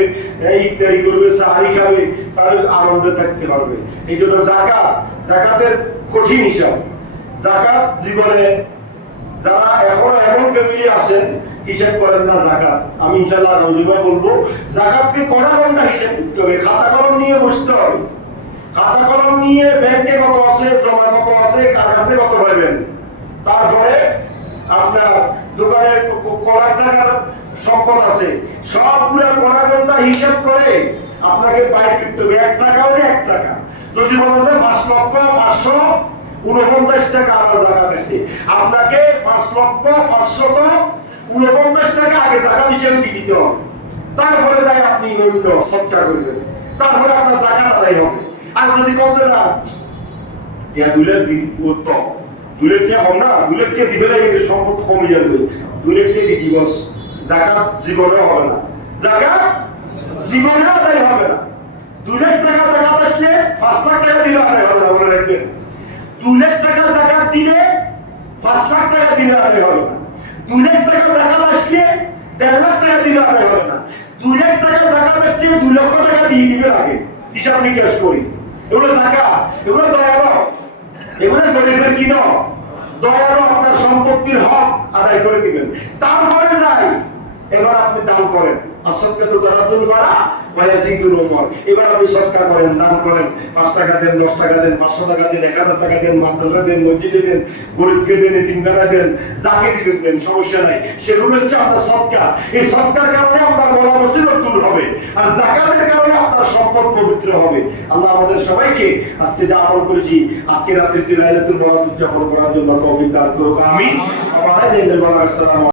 ইফতারি করবে, সাহরি খাবে, তার আনন্দে থাকতে পারবে। এই জন্য যাকাতের কঠিন হিসাব। যাকাত জীবনে যারা এখন এমন ফ্যামিলি আছেন হিসাব করেন না যাকাত, আমি ইনশাআল্লাহ রমজানে বলবো যাকাতকে কড়া গন্ডা হিসাব করতে হবে। খাতা কলম নিয়ে বসতে হবে। খাতা কলম নিয়ে ব্যাংকে কত আছে, জমা কত আছে, কার কাছে কত পাবেন, তারপরে আপনার দোকানে কড়া টাকার সম্পদ আছে, সবগুলো কড়া গন্ডা হিসাব করে আপনাকে বাইর করতে হবে। 1 টাকা হলে 1 টাকা। যদি বলা যায় 5,549 টাকা আমার যাকাত আছে, আপনাকে 5,549 টাকা আগে যাকাত হিসেবে দিতে হবে। তারপরে যাই আপনি অন্য সদকা করবেন, তারপরে আপনার যাকাত আদায় হবে। আর যদি বলতে না ইয়া 2 লাখ দিই, উত্তম 2 লাখ টাকা হবে না, 2 লাখ টাকা দিবে না, সম্পদ কমে যাবে। 2 লাখ টাকা কি বস? যাকাত জীবনে হবে না, যাকাত জীবনে আদায় হবে না। 2 লাখ টাকা যাকাত আসলে 5 লাখ টাকা দিলে আদায় হবে না, মনে রাখবেন। 2 লাখ টাকা যাকাত দিলে 5 লাখ টাকা দিলে আদায় হবে না। 2 লাখ টাকা যাকাত আসলে 1.5 লাখ টাকা দিলে আদায় হবে না। 2 লাখ টাকা জাকাত আসছে, 2 লক্ষ টাকা দিয়ে দিবে আগে, হিসাব নিকাশ করি। এগুলো জাকাত, এগুলো দয়ারও, এগুলো গরিবের কি নয়, দয়ারও আপনার সম্পত্তির হক আদায় করে দিবেন। তারপরে যাই এবার আপনি দান করেন, আসক্কাতু তারাতুল বারা ওয়া ইয়াজিদুল উমর। এবার আপনি সদকা করেন, দান করেন, 5 টাকা দেন, 10 টাকা দেন, 500 টাকা দেন, 1000 টাকা দেন, মাদ্রাসা দেন, মসজিদে দেন, গরিবকে দেন, এতিমখানা দেন, যাকে দিবেন দেন, সমস্যা নাই। সেগুলো হচ্ছে আপনার সদকা। এই সদকার কারণে আপনার বলা মুসিবত দূর হবে, আর যাকাতের কারণে আপনার সম্পদ পবিত্র হবে। আল্লাহ আমাদের সবাইকে আজকে যা আমল করেছি, আজকে রাত্রিতে লাইলাতুল বরাত উদযাপন করার জন্য তৌফিক দান করুক। আমিন। আসসালামু